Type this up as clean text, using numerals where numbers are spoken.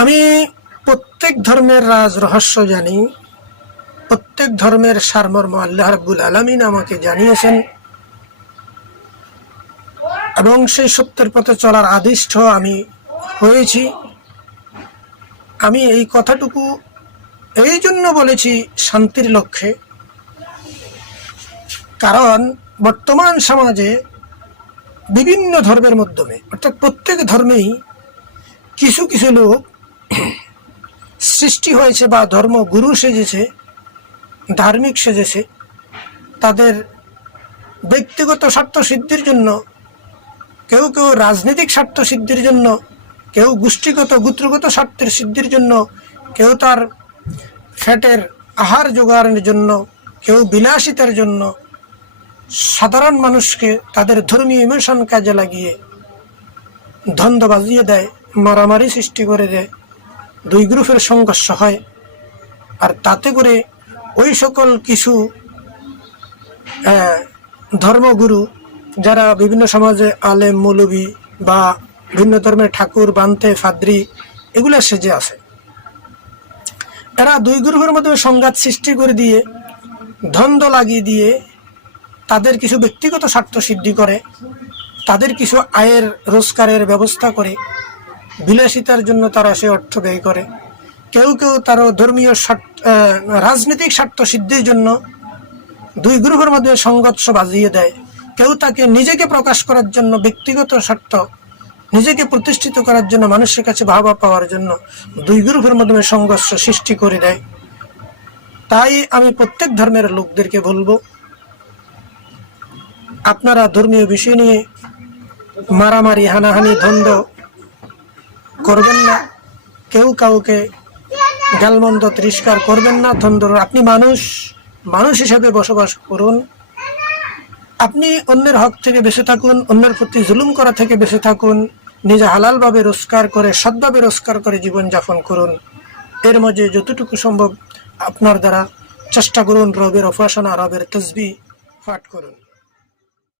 আমি প্রত্যেক ধর্মের রাজ রহস্য জানি, প্রত্যেক ধর্মের সারমর্ম আল্লাহ রাব্বুল আলামিন আমাকে জানিয়েছেন এবং সেই সত্যের পথে চলার আদিষ্ঠ আমি হয়েছি। আমি এই কথাটুকু এই জন্য বলেছি শান্তির লক্ষ্যে, কারণ বর্তমান সমাজে বিভিন্ন ধর্মের মাধ্যমে অর্থাৎ প্রত্যেক ধর্মেই কিছু কিছু লোক সৃষ্টি হয়েছে বা ধর্মগুরু সেজেছে, ধার্মিক সেজেছে। তাদের ব্যক্তিগত স্বার্থ সিদ্ধির জন্য, কেউ কেউ রাজনৈতিক স্বার্থ সিদ্ধির জন্য, কেউ গোষ্ঠীগত গোত্রগত স্বার্থের সিদ্ধির জন্য, কেউ তার ফ্যাটের আহার জোগাড়ের জন্য, কেউ বিলাসিতার জন্য সাধারণ মানুষকে তাদের ধর্মীয় ইমোশন কাজে লাগিয়ে দ্বন্দ্ব বাজিয়ে দেয়, মারামারি সৃষ্টি করে দেয়, দুই গ্রুপের সংঘর্ষ হয়। আর তাতে করে ওই সকল কিছু ধর্মগুরু যারা বিভিন্ন সমাজে আলেম মৌলবী বা ভিন্ন ধর্মের ঠাকুর বান্তে ফাদ্রি এগুলো সেজে আছে, এরা দুই গ্রুপের মধ্যে সংঘাত সৃষ্টি করে দিয়ে, দ্বন্দ্ব লাগিয়ে দিয়ে তাদের কিছু ব্যক্তিগত স্বার্থ সিদ্ধি করে, তাদের কিছু আয়ের রোজগারের ব্যবস্থা করে, বিলাসিতার জন্য তারা সে অর্থ ব্যয় করে। কেউ কেউ তার ধর্মীয় রাজনৈতিক স্বার্থ সিদ্ধির জন্য দুই গ্রুপের মধ্যে সংঘর্ষ বাজিয়ে দেয়। কেউ তাকে নিজেকে প্রকাশ করার জন্য, ব্যক্তিগত স্বার্থ নিজেকে প্রতিষ্ঠিত করার জন্য, মানুষের কাছে ভাবা পাওয়ার জন্য দুই গ্রুপের মাধ্যমে সংঘর্ষ সৃষ্টি করে দেয়। তাই আমি প্রত্যেক ধর্মের লোকদেরকে বলবো, আপনারা ধর্মীয় বিষয় নিয়ে মারামারি হানাহানি দ্বন্দ্ব করবেন না, কেউ কাউকে গালমন্দ তিরস্কার করবেন না। দ্বন্দ্ব, আপনি মানুষ হিসেবে বসবাস করুন, আপনি অন্যের হক থেকে বেঁচে থাকুন, অন্যের প্রতি জুলুম করা থেকে বেঁচে থাকুন, নিজে হালালভাবে রোজগার করে সৎভাবে রোজগার করে জীবনযাপন করুন। এর মাঝে যতটুকু সম্ভব আপনার দ্বারা চেষ্টা করুন রবের উপাসনা, রবের তাসবিহ পাঠ করুন।